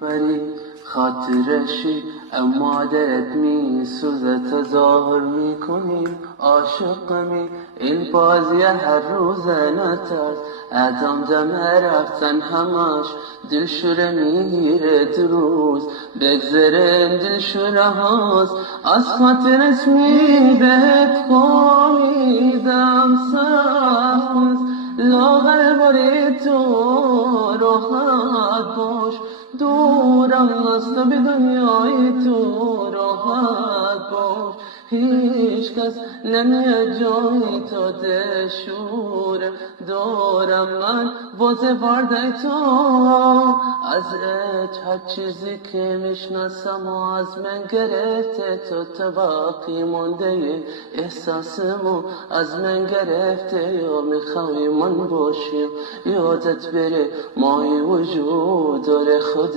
ولی خاطرشی اما دلت میسوزه تظاهر میکنی عاشقمی این بازی هر روز نترس ادام جمع رفتن همش دلشوره میگیره دروز بگذره دلشوره هاست از خاطرش میبهت خوابیدم سخت لاغر باری تو راحت باش دورم از تو به دنیای تو راحت باش هیچ کس نمیه جای تو دشوره دارم من واسه فردای تو ازت هر چیزی که میشناسم و از من گرفته تو باقی مونده احساسمو از من گرفته یا میخوای من باشیم یادت بره مای وجود داره خود